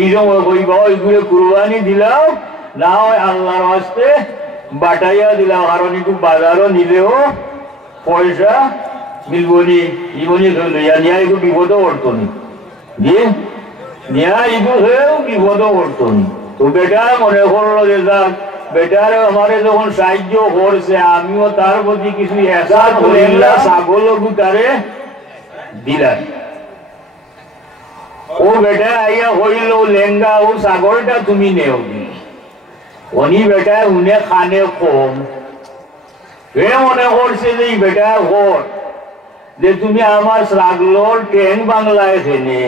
এই সময় কইবা ওইগুলো কুরবানি দিলাম, না হয় আল্লাহর হস্তে বাটাইয়া দিলাম, কারণ একটু বাজারও নিলেও পয়সা মিলবনি জীবনী লইয়া নিয়া একটু বিপদও করতো নি, যে নিয়া একটু হয়েও বিপদও করতো নি। তো বেটা মনে করলো যে যাক বেটারে আমারে যখন সাহায্য করছে আমিও তার প্রতি কিছু এসার করিলাম, ছাগল তারে দিলাম। ও বেটা আইয়া হইল লেঙ্গা, ও ছাগলটা তুমি নেও, উনি বেটা উনি খানে কম, এ মনে করছে যে বেটা ঘর যে তুমি আমার ছাগলর ট্যাং বাংলায় খেনে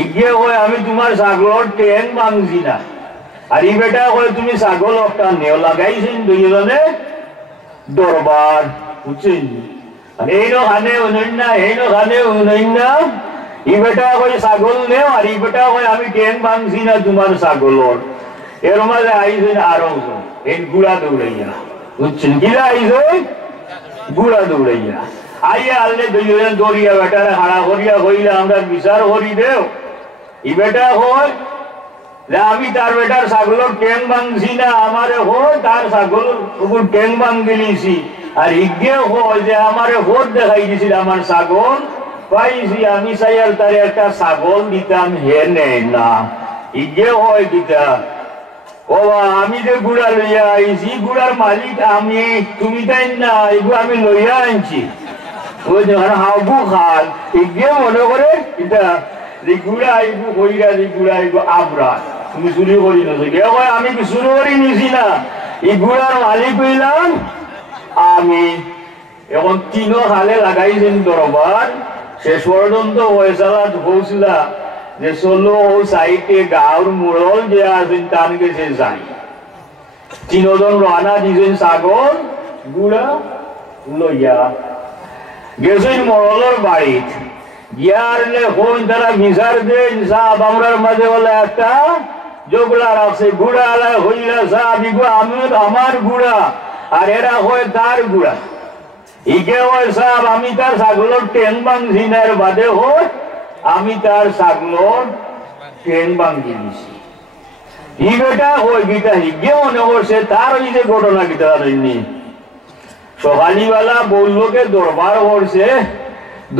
ইগে হয়, আমি তোমার ছাগলর ট্যাং ভাঙছি না। আর ই বেটা কয় তুমি ছাগল একটা নেও, লাগাইছেন দুইজনে দরবার, বুঝছেন? আর এই খানে উনৈন্য এই খানে উনৈন্য, ই বেটা কয় ছাগল নেও, আর ই বেটা কয় আমি ট্যাং ভাঙছি না তোমার ছাগলর। এর মাঝে আইছেন আরো এই গুড়া দৌড়াইয়া, বুঝছেন? কিরা আইছে গুড়া দৌড়াইয়া আইয়া আনলে দুইজন দৌড়িয়া বেটারে হারা করিয়া হইলে আমরা বিচার করি দেও। ই বেটা হয় যে আমি তার বেটার ছাগলের ট্যাং ভাঙছি না, আমারে হয় তার ছাগল ট্যাং ভাঙ দিলিছি। আর ইগে হয় যে আমারে ভোট দেখাই দিছিল, আমার ছাগল পাইছি আমি চাই আর তার একটা ছাগল দিতাম, হে নেই না। ইগে হয় কিতা ও আমি যে গুড়া লইয়া আইছি, গুড়ার মালিক আমি, তুমি তাই না, এগুলো আমি লইয়া আনছি। ওই যখন হাবু খাল ইগে মনে করে এটা যে গুড়া আইব কইরা, যে গুড়া আইব আবরা তুমি চুরি করি নিছো, আমি কি চুরি করি নিছি না, এই গুড়ার মালিক হইলাম আমি। এখন তিনও হালে লাগাইছেন দরবার, শেষ পর্যন্ত ফয়সালা পৌঁছলা যে চলো ও সাইডে গাঁর মোড়ল যে আছেন তার কাছে যাই। তিনজন রানা দিয়েছেন ছাগল গুড়া লইয়া গেছেন মোড়লের বাড়িত, গিয়ারলে হন তারা মিশার দেন সাপ আমরার মাঝে বলে একটা জোগলা রাখছে, গুড়া আলায় হইলা সাপ ইগো আমি আমার গুড়া আর এরা হয় তার গুড়া। ইকে হয় সাপ আমি তার ছাগলের ট্যাং ভাঙছি না, এর বাদে হয় আমি তার ছাগলের ট্যাং ভাঙি দিছি। ই বেটা হয় গীতা হিগে মনে করছে তার ওই যে ঘটনা গীতা জানেননি। সকালিবেলা বৌলোকে দরবার করছে,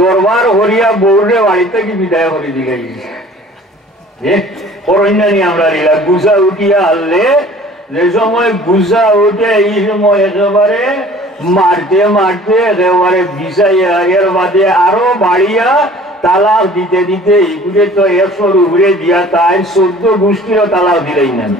দরবার হরিয়া বৌরে বাড়িতে কি বিদায় করে দিলে করন্যানি আমরা নিলা গুজা উঠিয়া আনলে, যে সময় গুজা উঠে এই সময় একেবারে মারতে মারতে একেবারে বিষাইয়া, এর বাদে আরো বাড়িয়া তালাক দিতে দিতে এগুলো তো 100 উপরে দিয়া তাই 14 গোষ্ঠীরও তালাক দিলেই নেন।